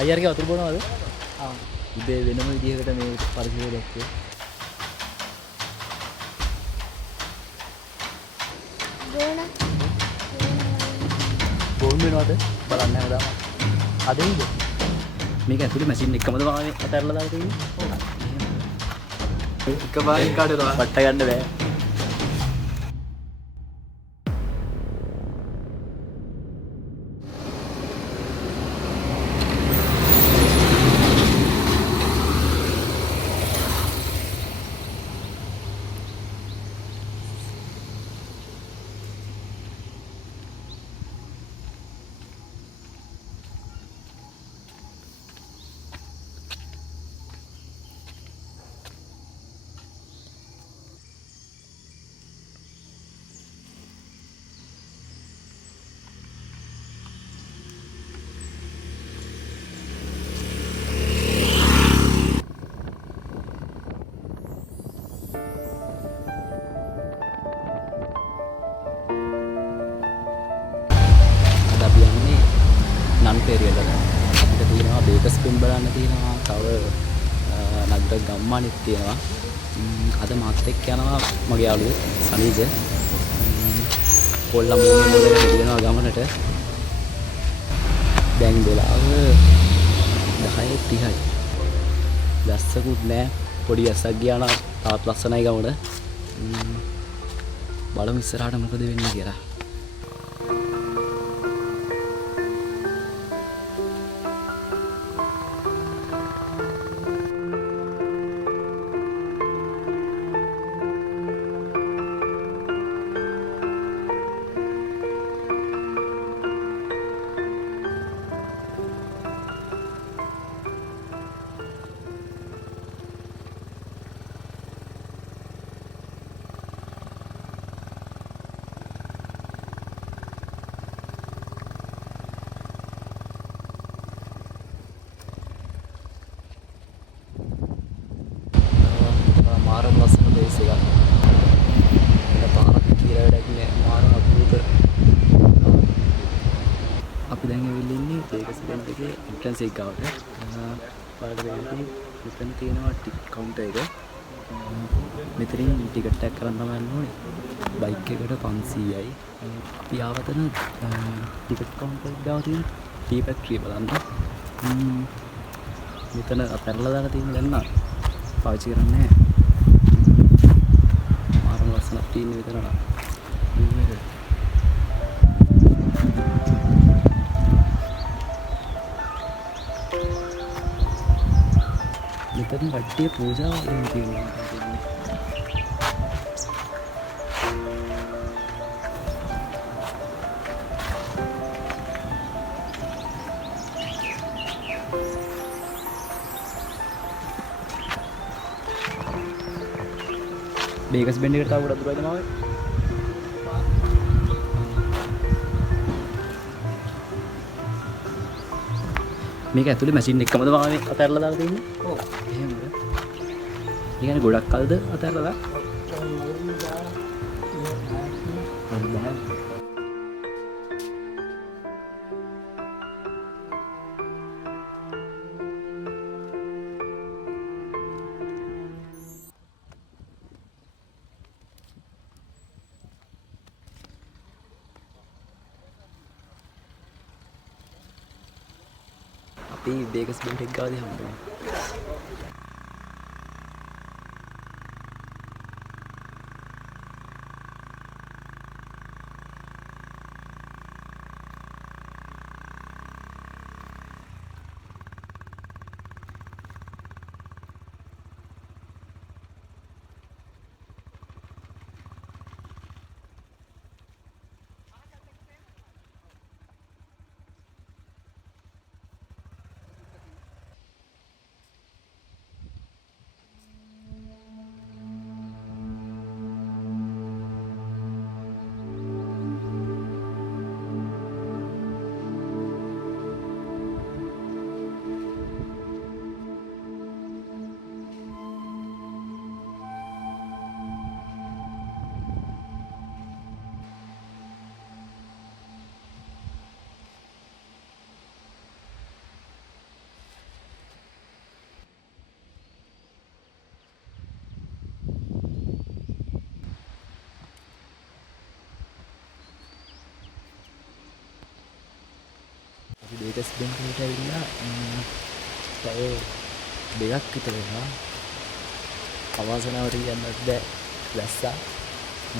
අයියර්ගේ වතුර බොනවද? ආ. උදේ වෙනම විදිහකට මේ පරිසරය දැක්කේ. බෝන් වෙනවද? බලන්න හැමදාම. අදෙයිද? මේක ඇතුලේ මැෂින් එකමද වාගේ අතහැරලා දාලා තියෙන්නේ? ඔව්. එකපාරින් කාටද වට ගන්න බෑ. නන්පේරියට අපිට තියෙනවා බේකස් පින් බලන්න තියෙනවා තව නගර ගම්මානෙත් තියෙනවා අද මාත් එක්ක යනවා මගේ යාළුවෙක් සනීජ කොල්ලම මොලේ දෙනවා ගමනට දැන් වෙලාව 10:30යි දැස්සකුත් නෑ පොඩි ඇස්සක් ගියා නම් තාත් ලස්සනයි ගමන බලමු ඉස්සරහට මොකද වෙන්නේ කියලා මාරම ලස්සන දේශ එකක්. ඒක පාරක් කියලා වැඩක් නෑ. මාරම අద్భుත. අපි දැන් ඇවිල්ලා ඉන්නේ බේකස් බෙන්ට් එකේ එන්ට්‍රන්ස් එක ගාවට. බලන්න වෙන්නේ මෙතන තියෙනවා ටිකට් කවුන්ටර් එක. මෙතනින් ටිකට් එකක් කරන් තමයි යන්න ඕනේ. බයික් එකට 500යි. අපි ආවතන ටිකට් කවුන්ටර් එක ගාව තියෙන ටී ෆැක්ටරිය බලන්න. මෙතන අතහැරලා දාලා තියෙන දැන් නම් පාවිච්චි කරන්නේ නැහැ. ලස්සනක් තියෙන විතර නම් මෙතන කට්ටිය පූජා වලින් තියෙනවා බේකස් බෙන්ඩ් එකට තව ගොඩක් දුරයිද මාවේ? මේක ඇතුලේ මැෂින් එකමද මාවේ අතහැරලා දාලා තියෙන්නේ? ඔව්. එහෙමද? ඒ කියන්නේ ගොඩක් කල්ද අතහැරලා දාලා? අපි බේකස් බෙන්ට් එක ගාවදී හම්බුනේ. බේකස් බෙන්ඩට ඇවිල්ලා පැය දෙකක් විතර වෙනවා. අවාසනාවට කියන්නත් බෑ වැස්සා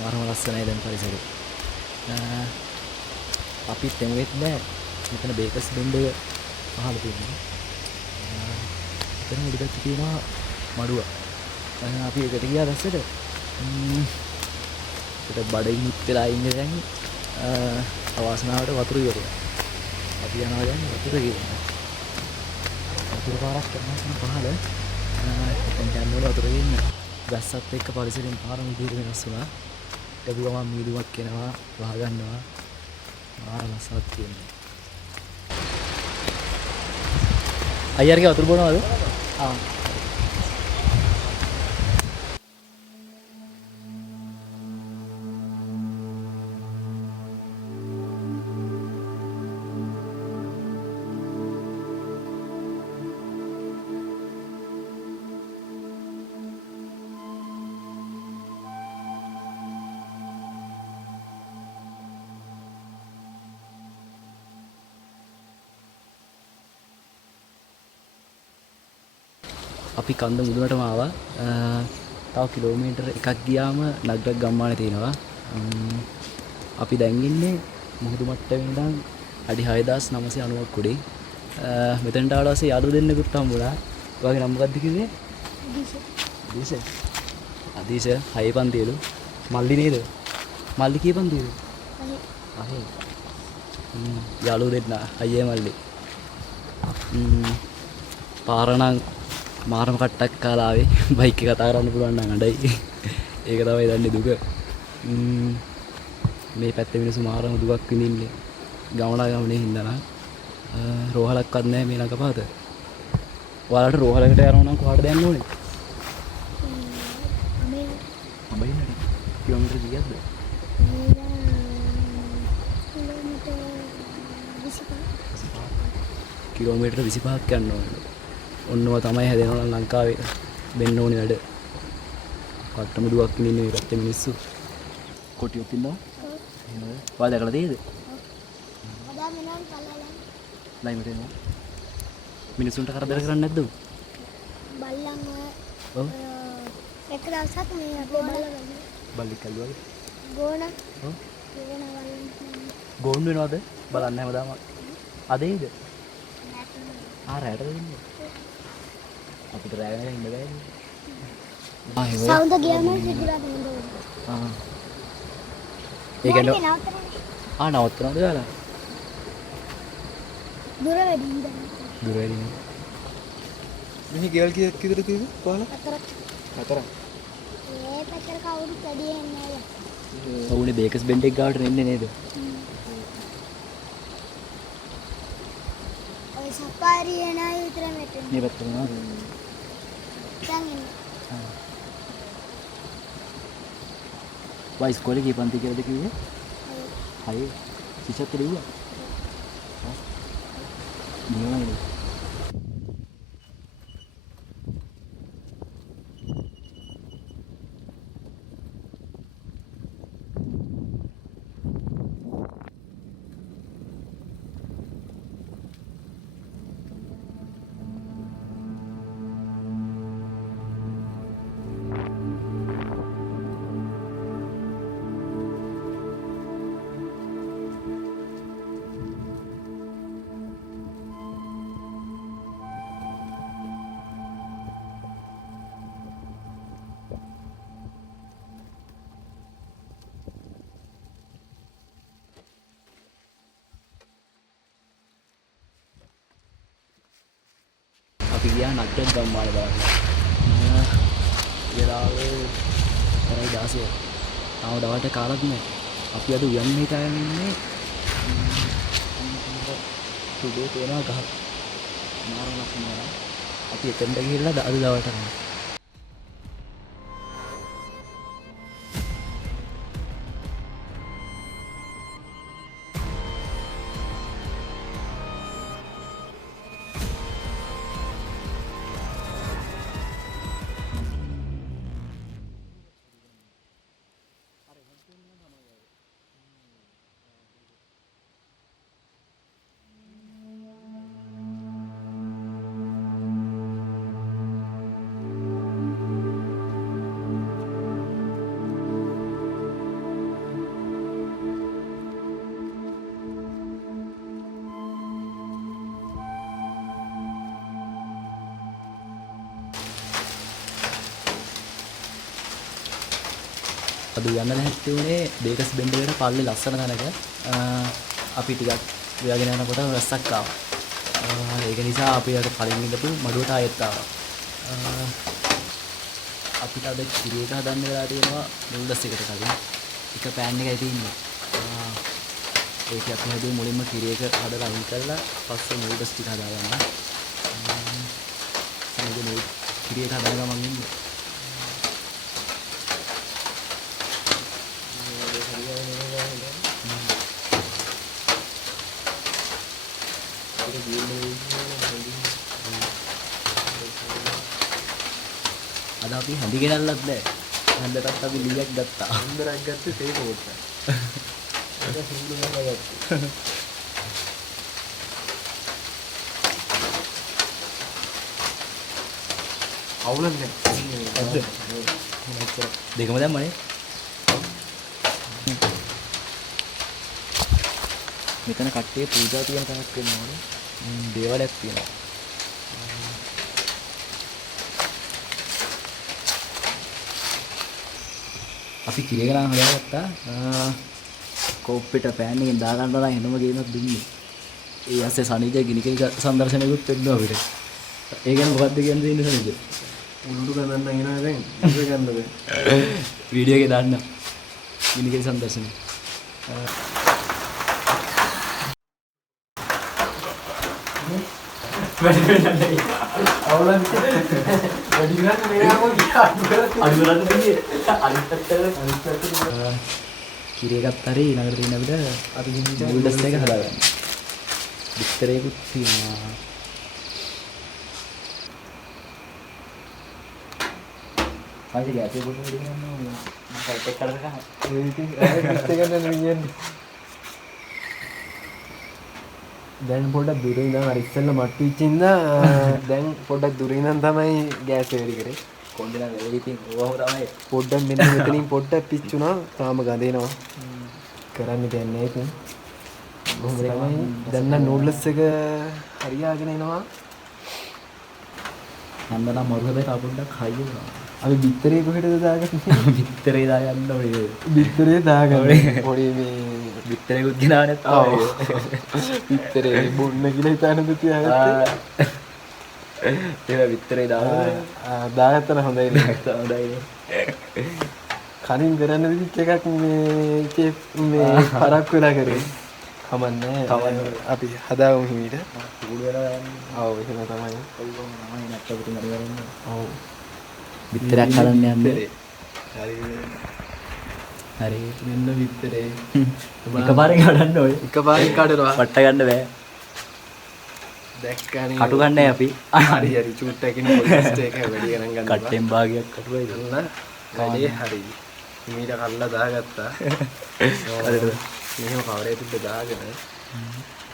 මාරම ලස්සනයි දැන් පරිසරේ. අපිත් එමුවෙත් නෑ මෙතන බේකස් බෙන්ඩ අහලා තියෙනවා. එතන උඩට තියෙනවා මඩුව. අපි එකට ගියා දැස්සට. ඒකට බඩගිනි වෙලා ඉන්නේ දැන් අවාසනාවට වතුර ඉවරයි. අපි යනවා දැන් වතුර ගිහින්. වතුර පාරක් යනවා පහළ. එතෙන් යන්න ඕන වතුර ගිහින්. වැස්සත් එක්ක පරිසරයෙන් පාරම විදිහට වෙනස් වුණා. ඊට ගමන් මීදුමක් එනවා වහ ගන්නවා. මාර රසවත් තියෙනවා. අයියර්ගේ වතුර බොනවද? ආ. අපි කන්ද මුදුනටම ආවා. තව කිලෝමීටර් එකක් ගියාම නගරක් ගම්මානේ තියෙනවා. අපි දැන් ඉන්නේ මුහුදු මට්ටමේ ඉඳන් අඩි 6990ක් උඩින්. මෙතනට ආවට පස්සේ යාළුවෝ දෙන්නෙකුත් හම්බුණා. ඔයාගේ නම මොකක්ද කිව්වේ? අදීෂ 6 පන්තියලු. මල්ලි නේද? මල්ලි කී පන්තියද? 9. යාළුවෝ දෙන්න අයියේ මල්ලි. පාරණං මාරම කට්ටක් කාලා ආවේ බයික් එක කතා කරන්න පුළුවන් නම් අඬයි. ඒක තමයි දන්නේ දුක. මේ පැත්තේ මිනිස්සු මාරම දුකක් විඳින්නේ. ගමනේ හින්දා නම් රෝහලක්වත් නැහැ මේ ළඟපාත. ඔයාලට රෝහලකට යනවා නම් කොහාටද යන්න ඕනේ? අඹයිනට. කිලෝමීටර කීයක්ද? කිලෝමීටර 25ක් යන්න ඕනේ. ඔන්නව තමයි හැදෙනවා නම් ලංකාවේ වෙන්න ඕනේ වැඩ. කට්ටම දුවක් ඉන්නේ මේ පැත්තේ මිනිස්සු. කොටියක් ඉන්නවා? එහෙමද? ඔයා දැකලා තියෙද? ඔයා මෙන්න පල්ලලා. ලයිමට එනවා. මිනිස්සුන්ට කරදර කරන්නේ නැද්ද? බල්ලන් ඔව්. එක දවසක් මේ අපේ බල්ලෙක් කල්ලුවද? ගෝණ. ඔව්. ගෝණ වෙනවද? බලන්න හැමදාම. අදේද? රැට වෙන්නේ. අපිට රැගෙන ඉන්න බෑනේ. සවුන්ද ගියාම සිකුරාට එන්න ඕනේ. ඒ කියන්නේ නවත්තනවද ඔයාලා? දුර වැඩි නේද? මෙහි ගෙවල් කීයක් විතර තියෙද? කොහොමද? 4ක්. මේ පැත්තට කවුරුත් වැඩි එන්නේ නැහැ. ඔවුනේ බේකස් බෙන්ඩ් එක ගාවට එන්නේ නේද? ඔය සෆාරි එන අය විතර මෙතන. මේ පැත්තට නේද? දැන් ඉන්නේ. වයි ඉස්කෝලේ කී පන්ති කියලාද කිව්වේ? 6. සිසත් ලිව්වා. නියමයි. අපි ගියා නග්ගත් ගම්මාන බලන්න. වෙලාවේ කරයි 16. තාම දවල්ට කාලත් නැහැ. අපි අද උයන් හිතාගෙන ඉන්නේ. සුබේ තේනවා ගහ. මාරම ලස්සනයි. අපි එතෙන්ට ගිහිල්ලා අද දවල්ට කරනවා. අද යන්න නැති උනේ බේකස් බෙන්ඩේට පල්ලේ ලස්සන තැනක අපි ටිකක් ව්‍යාගෙන යනකොට රැස්සක් ආවා. ඒක නිසා අපි අර කලින් ඉඳපු මඩුවට ආයෙත් ආවා. අපිට අද කිරේක හදන්න වෙලා තියෙනවා නූඩල්ස් එකට කලින්. එක පෑන් එකයි තියෙන්නේ. ඒක අපි හදුවේ මුලින්ම කිරේක හදලා අයින් කරලා පස්සේ නූඩල්ස් ටික හදාගන්න. සමහරවිට කිරේක හදන ගමන් ඉන්නේ. අද අපි හැඳි ගෙනල්ලත් නැහැ. හැන්දටත් අපි ලීයක් ගත්තා. හොඳක් ගත්තේ තේ පොට්ට. ඒක හින්දු වෙනවා ගත්තා. අවුලන්නේ. අද දෙකම දැම්මනේ. මෙතන කට්ටිය පූජා තියෙන තැනක් වෙනවනේ. දේවාලයක් තියෙනවා. අපි කිරේ ගන්න හදාගත්තා. කෝප්පෙට පෑන් එකෙන් දාගන්න නම් එහෙනම ගේමක් දුන්නේ. ඒ ඇස්සේ සනීජය ගිනිකෙනි සම්දර්ශනයකුත් වෙන්නවා අපිට. ඒ ගැන මොකක්ද කියන්නේ ඉන්නේ සනීජය? උණුඩු ගන්න එනවා දැන්. ඉඳ ගන්නද? වීඩියෝ එකේ දාන්න. ගිනිකෙනි සම්දර්ශනය. වැඩි වෙන්නේ අවුලන්නේ. වැඩි ගන්න මෙයාම අනිවාර්යයෙන් කිරේ එකත් හරි ඊළඟට තියෙන අපිට අපි නූඩල්ස් එක හදාගන්න. බිස්තරේකුත් තියෙනවා. ආයෙත් ගැටේ පොඩි දෙයක් ගන්නවා. මම කල්ප කරලා ඒ ඉතින් ඇයි ගන්න නියන්නේ. දැන් පොඩ්ඩක් දුරින් ඉඳන් අර ඉස්සෙල්ලා මට්ටු ඉච්චින්ද දැන් පොඩ්ඩක් දුරින් ඉඳන් තමයි ගෑස් වැඩි කරේ. කොණ්ඩේ නම් වෙලී ඉතින් ඕවම තමයි. පොඩ්ඩක් මෙන්න මෙතනින් පොඩ්ඩක් පිච්චුණා. තාම ගඳේනවා. කරන්න දෙයක් නැහැ ඉතින්. කොහොමද තමයි දැන් නම් නූඩල්ස් එක හරියාගෙන එනවා. හන්දනම් මරුවේ තා පොඩ්ඩක් හයි වෙනවා. අපි බිත්තරේ කොහෙටද දාගන්නේ? බිත්තරේ දාගන්න ඕනේ. බිත්තරේ දාගන්න. පොඩි මේ බිත්තරේකුත් ගෙනාව නැත්නම් ඔව්. බිත්තරේ බොන්න කියලා හිතානද තියාගත්තේ? ඒක බිත්තරේ දාගන්න. දාගත්තා හොඳයි නේ. හොඳයි. කලින් කරන්න විදිහට එකක් මේ පරක් වෙලා කරේ. කමන්නේ. අපි හදාගමු හිමීට. කුඩු වෙනවා යන්නේ. ඔව් එහෙම තමයි. ඔව්වම තමයි නැට්ට පිටින් අර කරන්නේ. ඔව්. බිත්තරයක් හදන්න යන්නේ. හරි. හරි. මෙන්න බිත්තරේ. එකපාරෙන් කඩන්න ඕනේ. එකපාරෙන් කඩනවා. වට ගන්න බෑ. දැක්කනේ. කටු ගන්නෑ අපි. හරි හරි චූට්ටකින් පොලිස්ට් එක වැඩි ගණන් ගන්නවා. කට්ටෙන් භාගයක් කටුවයි ගන්න. වැඩේ හරි. හිමීට කල්ලා දාගත්තා. හරිද? මෙහෙම කවරේ තිබ්බ දාගෙන.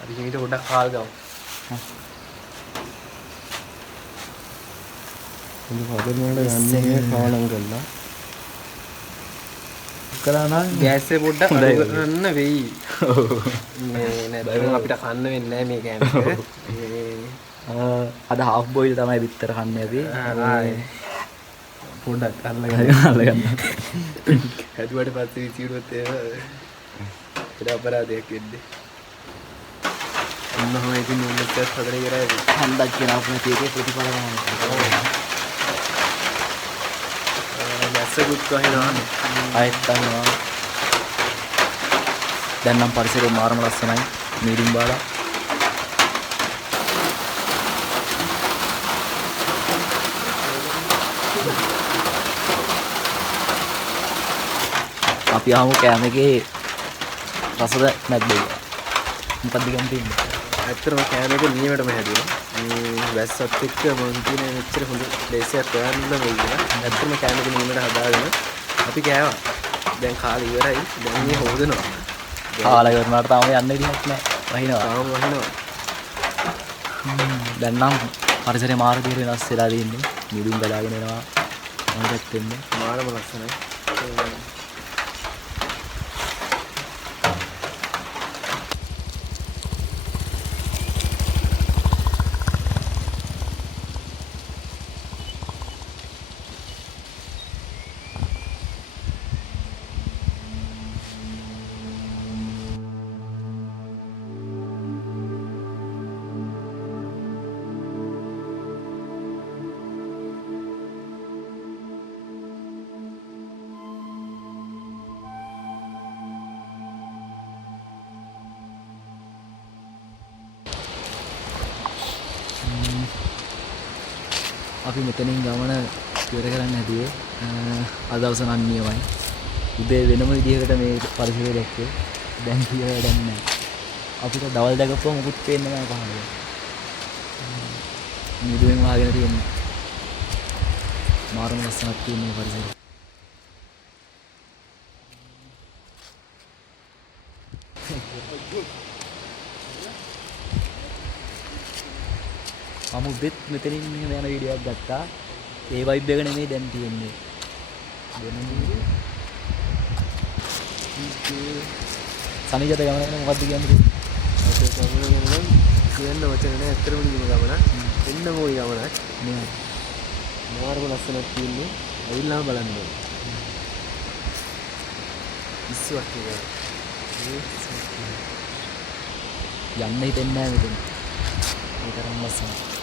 හරි හිමීට පොඩක් කාල් ගමු. හොඳ පදනවල ගන්නේ කාලම් කරලා. කරා නම් ගෑස් එක පොඩ්ඩක් හොඳයි. අඩු කරන්න වෙයි. මේ නැත්නම් අපිට කන්න වෙන්නේ නැහැ මේ කෑමක. අද half boil තමයි බිත්තර කන්නේ අපි. පොඩ්ඩක් අල්ලගන්න. අල්ලගන්න. හැදුවට පස්සේ විසිරුවොත් ඒක අපරාධයක් වෙන්නේ. ඔන්නම ඉතින් නූඩල්ස් එකක් හදලා ඉවරයි. හන්දක් කියන අපේ තීරේ ප්‍රතිඵල ගන්නවා. දැස්සකුත් වහිනවා. ආයෙත් ගන්නවා. දැන් නම් පරිසරය මාරම ලස්සනයි. මීඩියම් බාලා. අපි ආමු කෑම එකේ රසද නැද්ද කියලා. මොකක්ද ගන්න තියෙන්නේ? ඇත්තටම කෑම එක නියමටම හැදුවා. මේ වැස්සත් එක්ක මම කියන්නේ මෙච්චර හොඳ ප්ලේස් එකක් හොයන්න වෙයි කියලා. ඇත්තටම කෑම එක නියමට හදාගෙන අපි කෑවා. දැන් කාලේ ඉවරයි. දැන් මේ හොදනවා. කාලා ඉවරනාට තාම යන්න විදිහක් නැහැ. වහිනවා. තාම වහිනවා. දැන් නම් පරිසරය මාර දිහර වෙනස් වෙලා තියෙන්නේ. මිදුම් ගලාගෙන එනවා. මොකක්ද වෙන්නේ? මාරම ලස්සනයි. අපි මෙතනින් ගමන ඉවර කරන්න හැදුවේ. අද දවස නම් නියමයි. උදේ වෙනම විදිහකට මේ පරිසරය දැක්කේ. දැන් කියලා වැඩක් නැහැ. අපිට දවල් දැකපුවම මුකුත් පේන්නේ නැහැ පහළ. මිදුවෙන් වහගෙන තියෙන මාරම ලස්සනක් තියෙන මේ පරිසරය. මම උදෙත් මෙතනින් මෙහෙම යන වීඩියෝ එකක් ගත්තා. ඒ වයිබ් එක නෙමෙයි දැන් තියෙන්නේ. සනිජත ගමන ගැන මොකද්ද කියන්නේ? ඒක ගමන ගැන කියන්න වචන නැහැ. ඇත්තටම නියම ගමනක්. එන්න ඕයි ගමනක්. මේ මාරම ලස්සනක් තියෙන්නේ. ඇවිල්ලාම බලන්න ඕනේ. ඉස්සුවක් කියලා. යන්න හිතෙන්නේ නැහැ මෙතන. ඒ තරම් ලස්සනයි.